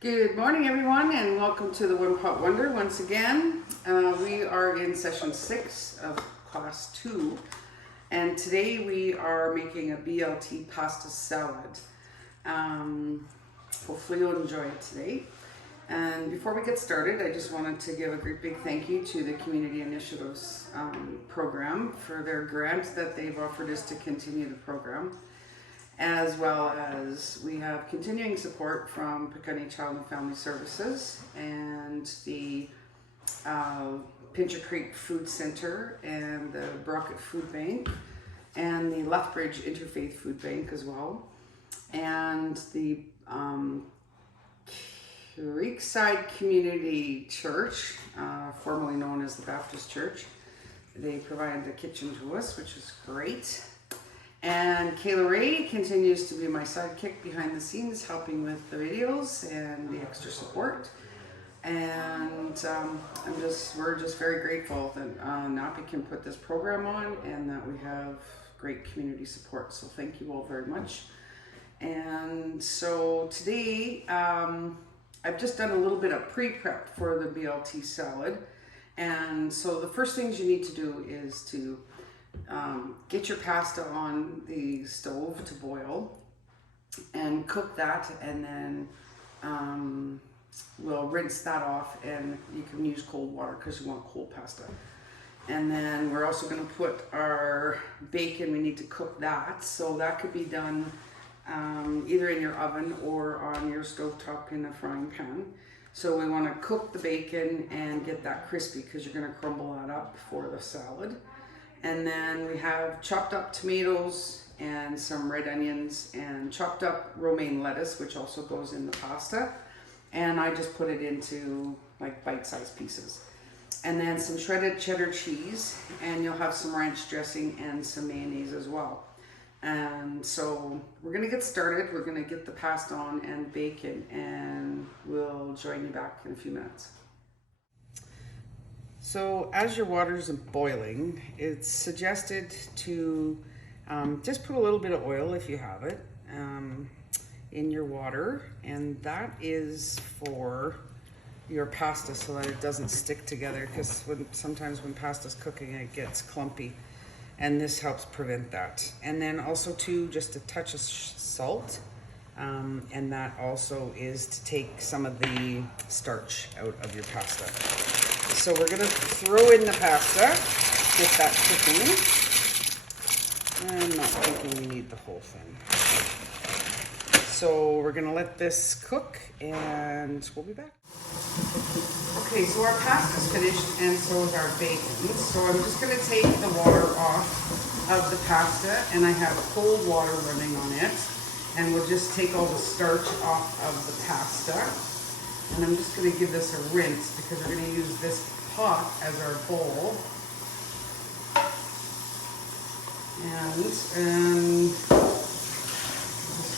Good morning, everyone, and welcome to the One Pot Wonder once again. We are in session 6 of class 2, and today we are making a BLT pasta salad. Hopefully you'll enjoy it today. And before we get started, I just wanted to give a great big thank you to the Community Initiatives program for their grant that they've offered us to continue the program, as well as we have continuing support from Piikani Child and Family Services and the Pincher Creek Food Center and the Brockett Food Bank and the Lethbridge Interfaith Food Bank as well, and the Creekside Community Church, formerly known as the Baptist Church. They provided the kitchen to us, which is great. And Kayla Ray continues to be my sidekick behind the scenes, helping with the videos and the extra support. And we're just very grateful that NAPI can put this program on and that we have great community support. So thank you all very much. And so today, I've just done a little bit of pre-prep for the BLT salad. And so the first things you need to do is to get your pasta on the stove to boil and cook that, and then we'll rinse that off, and you can use cold water because you want cold pasta. And then we're also going to put our bacon, we need to cook that, so that could be done either in your oven or on your stovetop in a frying pan. So we want to cook the bacon and get that crispy because you're going to crumble that up for the salad. And then we have chopped up tomatoes and some red onions and chopped up romaine lettuce, which also goes in the pasta. And I just put it into like bite-sized pieces. And then some shredded cheddar cheese, and you'll have some ranch dressing and some mayonnaise as well. And so we're gonna get started. We're gonna get the pasta on and bacon, and we'll join you back in a few minutes. So as your water's boiling, it's suggested to just put a little bit of oil, if you have it, in your water, and that is for your pasta so that it doesn't stick together, because sometimes when pasta's cooking it gets clumpy, and this helps prevent that. And then also too, just a touch of salt, and that also is to take some of the starch out of your pasta. So we're gonna throw in the pasta, get that cooking. I'm not thinking we need the whole thing. So we're gonna let this cook and we'll be back. Okay, so our pasta's finished and so is our bacon. So I'm just gonna take the water off of the pasta, and I have cold water running on it. And we'll just take all the starch off of the pasta. And I'm just going to give this a rinse because we're going to use this pot as our bowl. And just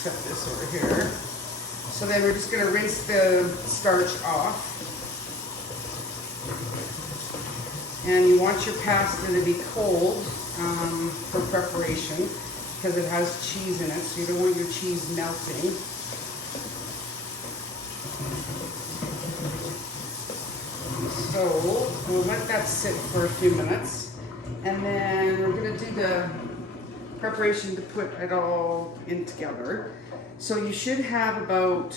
set this over here. So then we're just going to rinse the starch off. And you want your pasta to be cold for preparation because it has cheese in it, so you don't want your cheese melting. So we'll let that sit for a few minutes, and then we're going to do the preparation to put it all in together. So you should have about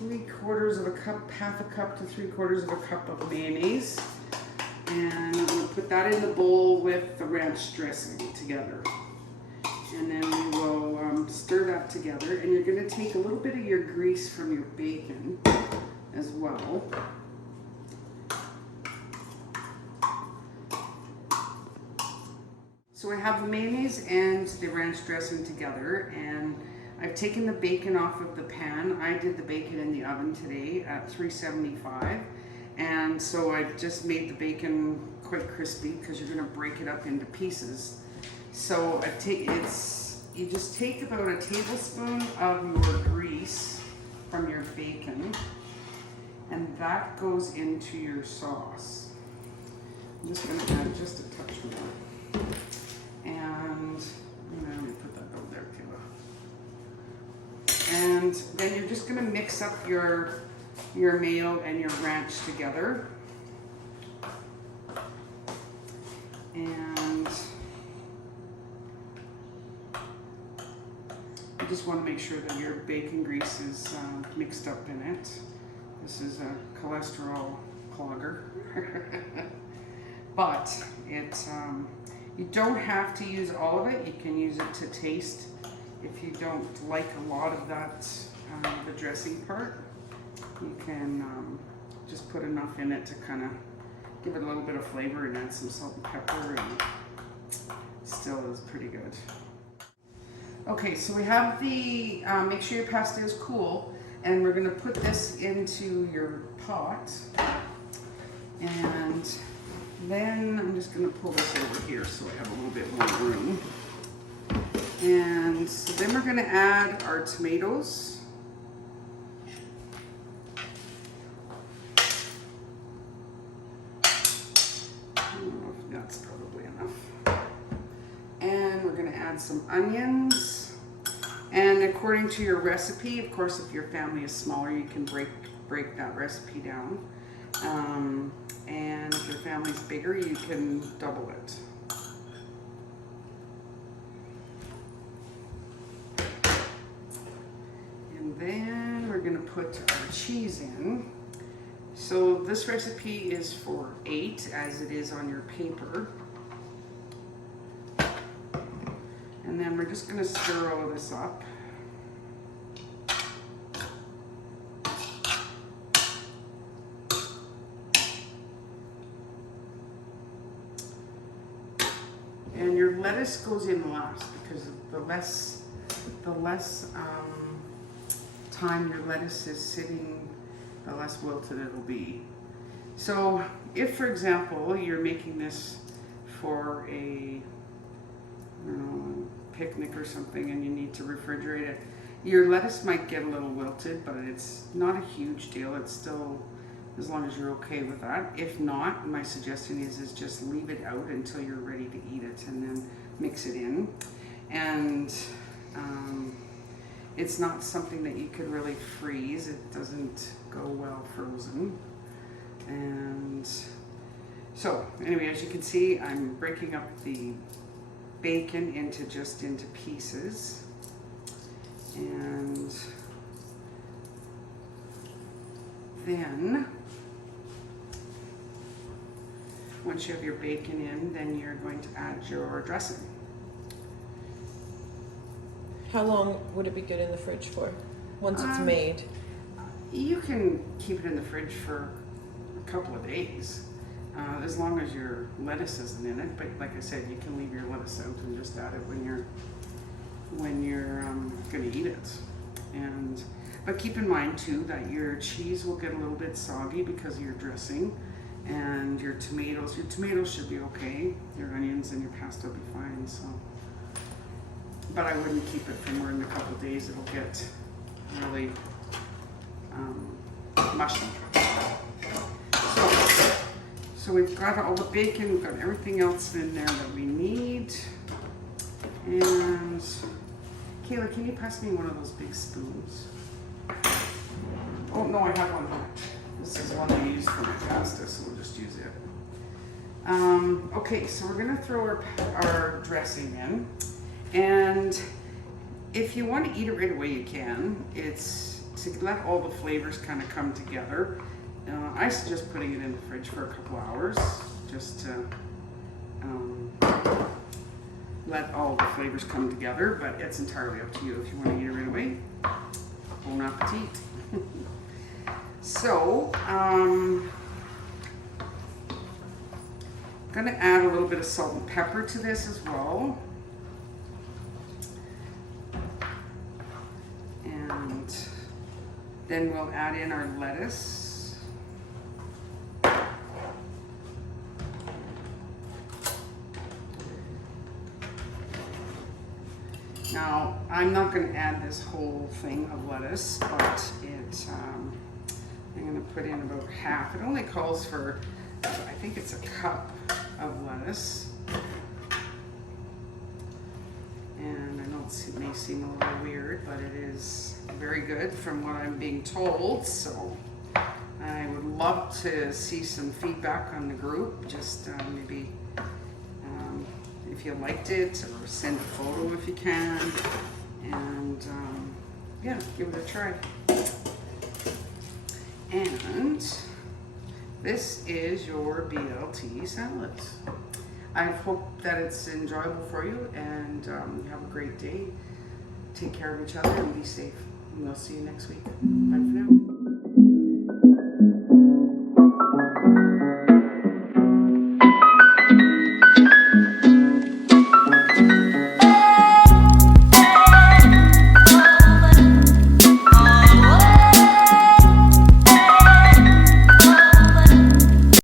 3/4 of a cup, half a cup to 3/4 of a cup of mayonnaise, and I'm going to put that in the bowl with the ranch dressing together. And then we will stir that together, and you're going to take a little bit of your grease from your bacon as well. So I have the mayonnaise and the ranch dressing together, and I've taken the bacon off of the pan. I did the bacon in the oven today at 375, and so I just made the bacon quite crispy because you're going to break it up into pieces. So you just take about a tablespoon of your grease from your bacon, and that goes into your sauce. I'm just going to add just a touch more. And I'm going to put that over there, Kayla. And And then you're just gonna mix up your mayo and your ranch together. And you just want to make sure that your bacon grease is mixed up in it. This is a cholesterol clogger. But you don't have to use all of it. You can use it to taste. If you don't like a lot of that, the dressing part, you can just put enough in it to kind of give it a little bit of flavor and add some salt and pepper, and still is pretty good. Okay, so we have the, make sure your pasta is cool, and we're gonna put this into your pot. And then I'm just gonna pull this over here so I have a little bit more room. And so then we're gonna add our tomatoes. That's probably enough. And we're gonna add some onions. And according to your recipe, of course, if your family is smaller, you can break that recipe down. And if your family's bigger, you can double it. And then we're gonna put our cheese in. So this recipe is for 8, as it is on your paper. And then we're just gonna stir all of this up. And your lettuce goes in last, because the less time your lettuce is sitting, the less wilted it'll be. So if, for example, you're making this for a picnic or something and you need to refrigerate it, your lettuce might get a little wilted, but it's not a huge deal. It's still, as long as you're okay with that. If not, my suggestion is just leave it out until you're ready to eat it, and then mix it in. And it's not something that you could really freeze. It doesn't go well frozen. And so anyway, as you can see, I'm breaking up the bacon into pieces. And then once you have your bacon in, then you're going to add your dressing. How long would it be good in the fridge for, once it's made? You can keep it in the fridge for a couple of days, as long as your lettuce isn't in it. But like I said, you can leave your lettuce out and just add it when you're going to eat it. But keep in mind too that your cheese will get a little bit soggy because of your dressing, and your tomatoes should be okay. Your onions and your pasta will be fine. So. But I wouldn't keep it for more than a couple of days. It'll get really mushy. So we've got all the bacon, we've got everything else in there that we need. And Kayla, can you pass me one of those big spoons? Oh no, I have one. This is one I use for my pasta, so we'll just use it. Okay, so we're gonna throw our dressing in. And if you want to eat it right away, you can. It's to let all the flavors kind of come together. I suggest putting it in the fridge for a couple hours, just to let all the flavors come together, but it's entirely up to you if you want to eat it right away. Bon appetit. So, I'm gonna add a little bit of salt and pepper to this as well. And then we'll add in our lettuce. Now, I'm not going to add this whole thing of lettuce, but I'm going to put in about half. It only calls for, I think it's a cup of lettuce. And I know it may seem a little weird, but it is very good from what I'm being told. So I would love to see some feedback on the group. Just maybe if you liked it, or send a photo if you can, and yeah, give it a try. And this is your BLT salad. I hope that it's enjoyable for you, and you have a great day. Take care of each other and be safe. And we'll see you next week. Bye for now.